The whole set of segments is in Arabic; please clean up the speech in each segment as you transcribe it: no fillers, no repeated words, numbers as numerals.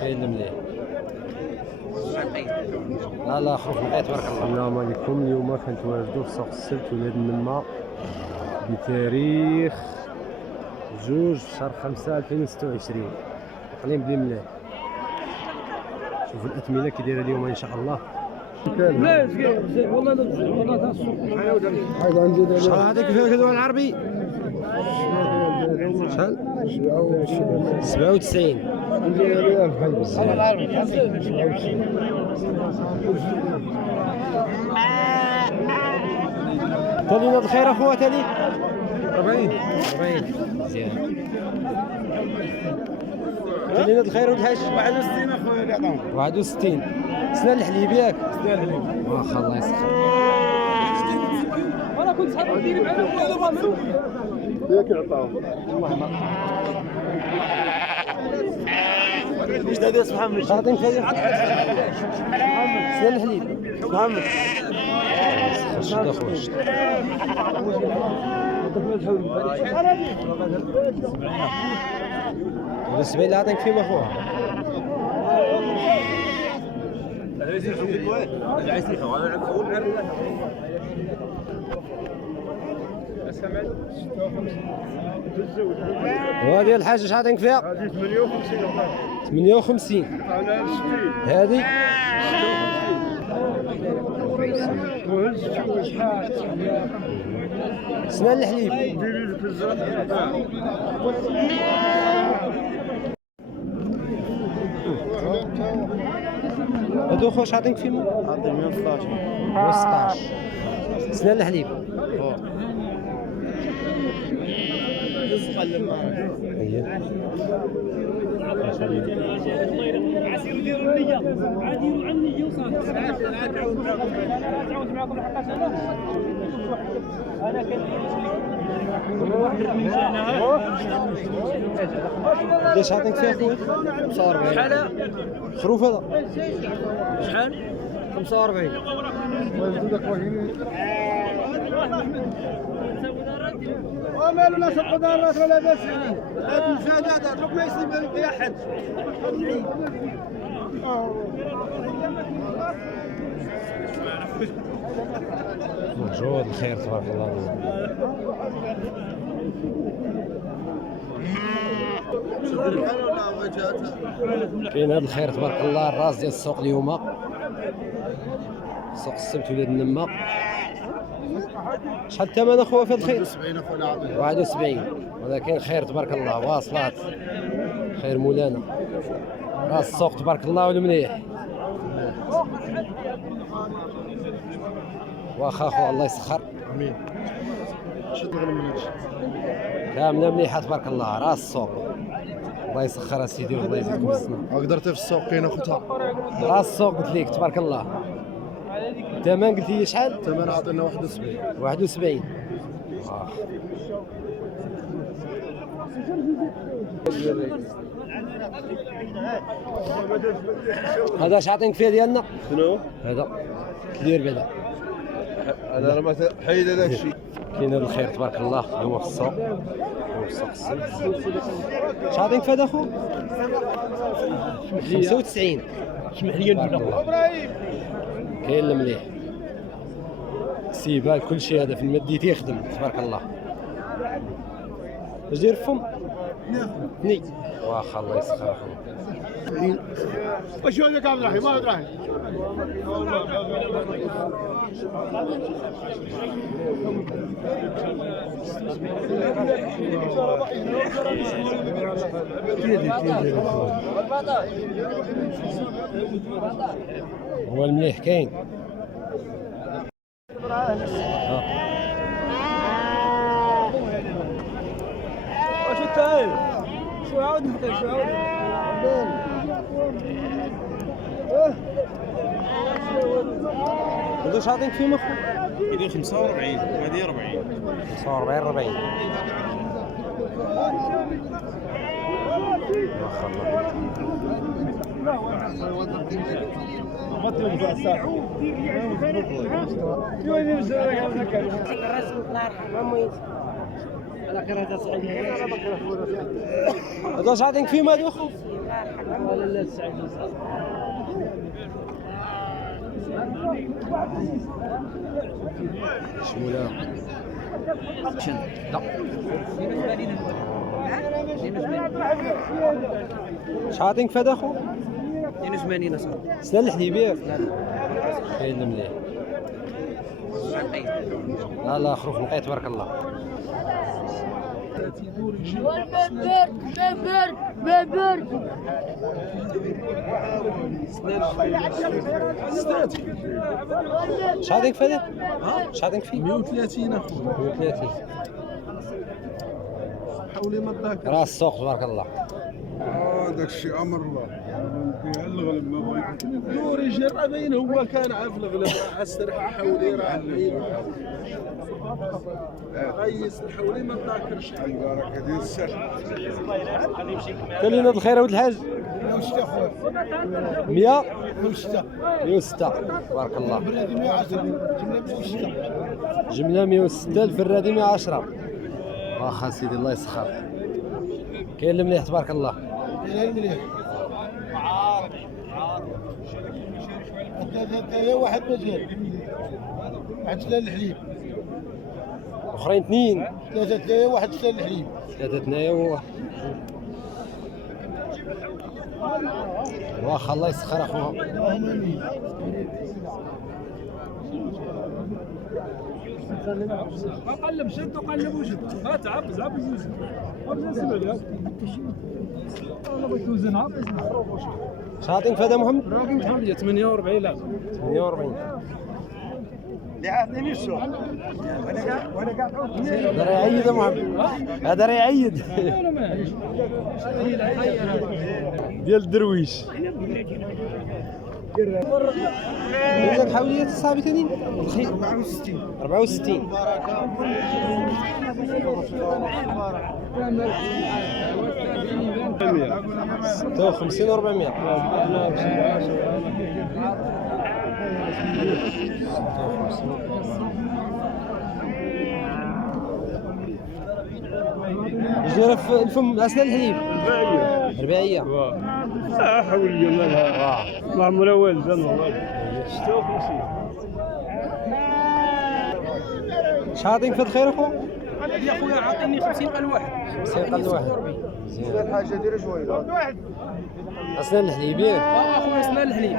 كاين المليح. لا خروج نقيت تبارك الله. السلام عليكم. اليوم كنتواجدوا في سوق السبت ولاد النما بتاريخ 2/5/2026. اقليم بلي مليح. شوفوا الاثمنه كي دايره اليوم ان شاء الله. لا زين والله والله شحال هذيك فيها كدوان العربي؟ شحال؟ 97. تالينا الخير اخويا تالي 40 مزيان. تالينا الخير ولد هاش 61 اخويا اللي عطاهم 61 سنه الحليب ياك؟ سنه الحليب. واخا الله يسخر. انا كنت صحاب ندير معاهم ياك عطاهم واش دابا اسم محمد خاطين فيا سنه الحليب محمد شد اخويا شد. بالنسبه لي عطيك فيما اخويا وهذه الحاجه اش عطيك فيها؟ 58 هذه سنة الحليب. هادو خوش عطيك فيهم؟ عطيك 116 سنة الحليب. عسير ديروا النية عاد يديروا على النية وصافي. تعاود معاكم حقاش انا قداش عطيك فيها خويا؟ 45. شحال خروف هذا؟ شحال 45. ومالو ناس القدرات ولا باس هاد المساعدات اترك ما يصيب بها حد. موجود الخير تبارك الله. كاين هذا الخير تبارك الله. الراس ديال السوق اليوم سوق السبت ولاد النما. شحال الثمن اخويا في هذا الخير؟ 71 اخويا 71. هذا كاين خير تبارك الله واصلات خير مولانا. راس السوق تبارك الله والمليح. واخا اخو الله يسخر. امين. شد غير من هادشي كامله مليحه تبارك الله. راس السوق الله يسخر اسيدي والله يزيدكم السنه. قدرتي في السوق كاين اختها راس السوق قلت لك تبارك الله. الثمن قلت لي شحال؟ الثمن عطينا 71 71. هذا اش عاطينك فيه ديالنا؟ شنو؟ هذا كبير بعدا. انا راه ما حيد هذاك الشيء. كاين هذا الخير تبارك الله اليوم في السوق. اليوم في السوق السبت. اش عاطينك في هذا اخو؟ 95. اسمح لي ابراهيم. كاين المليح. سيبال كل شيء هذا في المديت يخدم تبارك الله. اش داير الفم؟ ني واخا الله يسخر اخويا. واش هو ذاك عبد الرحيم؟ ما عبد الرحيم هو المليح كاين. واش انت شو عاود انت شو عاود هذا شاطين فيهم اخو؟ يدير 45 وهذه 40. 45 40. واخا هذا شاطين فيهم هذو اخو؟ شمولة لا شحال فهاد اخو 82 اصاحبي. سنان الحليبيه كاين مليح لا لا خروف نقي تبارك الله شحال ديك فهاد شحال ديك فيه 130 اخويا. 130 حولي ما تذاكر. راه السوق تبارك الله داك الشيء امر الله. الغلب ما بغيت دوري جرى باين هو كان عارف الغلب راه استريح حولي راه العين غيس الحولي ما تذاكرش. البركه ديال السر. قال لنا الخير ولد الحاج 106 اخويا. 100 106 106 تبارك الله بلادي 110 جمله 106 جمله 106 الفرادي 110 واخا سيدي الله يسخر كاين المليح تبارك الله كاين المليح. هذا واحد مجال واحد سلال الحليب اخرين اثنين ثلاثة واحد سلال الحليب. ثلاثة ثنايا وواحد واخا الله يسخر اخوها قلب شد وقلب وشد ها تعب زعب يوزن ما نسمع لك والله بغيت توزنها شاطين في هذا محمد راكم محمد 48 لا 48 اللي عاطيني السوق وانا قاعد هذا راه يعيد يا محمد هذا راه يعيد ديال الدرويش هذاك حاوليات الصاحبي ثاني 64 56 و 400 جينا في الفم اسنان الحليب رباعية حول جمالها مع ملول زنوة 56 شحال في الخير اخو؟ يا خويا عاطيني 50 قال واحد. 50 قل واحد مزيان الحاجة دير شوية اسنان الحليبية اخويا اسمها الحليب.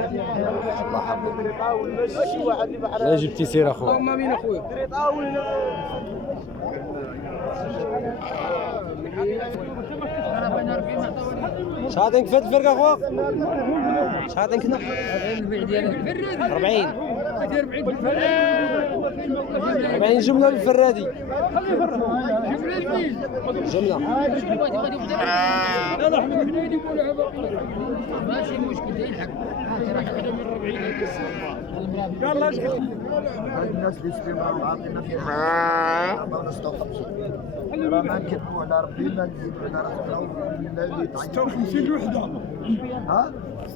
الله يحفظك لا جبتي سير اخو اللهم امين اخويا. شحال في الفرق اخو؟ شحال كنا؟ 40 40 جملة بالفرادي جملة ماشي مشكل يلحق راح ياخذ من 40 يلا الناس اللي يستمروا عاطينا فيها عطاونا 56 راه ما نكذبوا على ربنا نزيدوا على راسنا اللي 56 الوحدة ها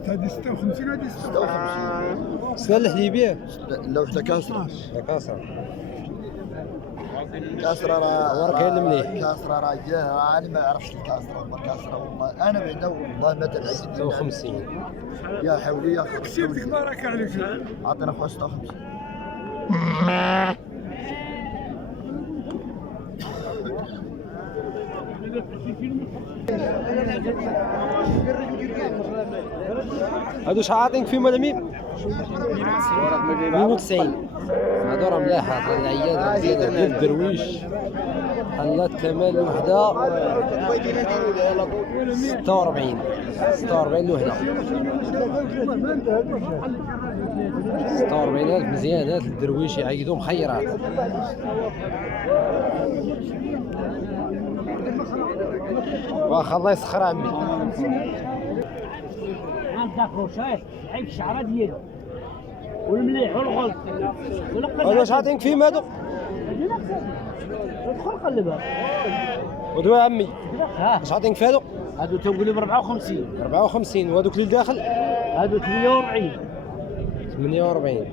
هذه 56 هذه 56 اسنان الحليبية لا وحده كاسره كاسرة كاسره راه ورا كاين المليح. كاسره راه جاها انا ما عرفتش الكاسره والله كاسره والله انا بعدا والله ما تبعت 56 يا حولي يا اخي كسبتك بركة عليك. عطينا خويا 56 هادو شحال في ملاميم 92 هادو راه ملاح راه العياد مزيانة ديال الدرويش حلات كمال الوحدة 46 الوحدة 46000 مزيانات الدرويش يعيدوا مخيرات واخا الله يسخر عمي نذكروا شايف عيب الشعره ديالو والمليح والغلط هادو شحال فيهم هادو ادخل قلبها ودوا عمي ها شحال في هادو هادو تنقول لهم 54 54 وهادوك اللي داخل هادو 48 48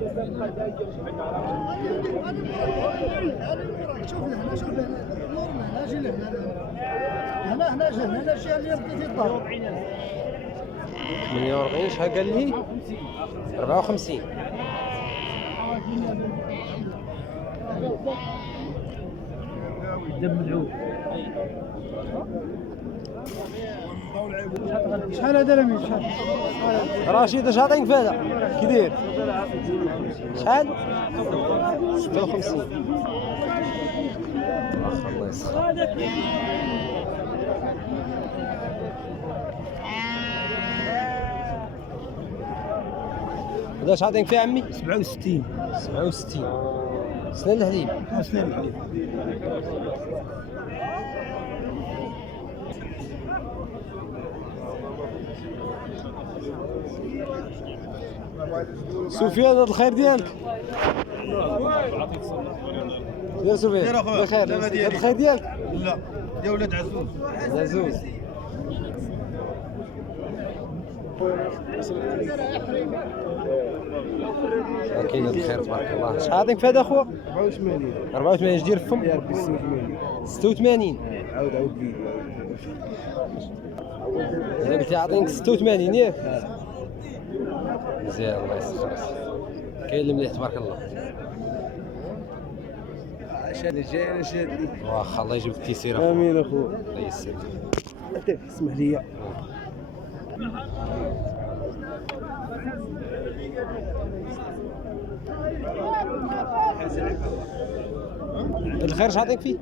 هنا جا هنا شي 100 في الدار 48 شحال قال لي؟ 54. دم العود. شحال هذا رمي شحال؟ رشيد اش عطيك في هذا؟ كي داير؟ شحال؟ 56. واخا الله يسخر. هذا اش عطيك فيه عمي؟ 67. 67. سنان الحليب. سنان الحليب. سفيان هذا الخير ديالك. يا سفيان بخير. هذا الخير ديالك؟ لا يا ولاد عزوز. عزوز. كاين هذا الخير تبارك الله. شحال عطيك في هذا اخويا؟ 84. 84 اش دير في الفم؟ يا ربي 86. 86. عاود لي. اذا قلت لي عطينك 86 ياك؟ مزيان الله يسخر. كاين اللي مليح تبارك الله. عشان جاي انا شادني. واخا الله يجيب التيسير اخويا. امين اخويا. الله يسر. اسمح لي. هذا الخير اش عطيك فيه؟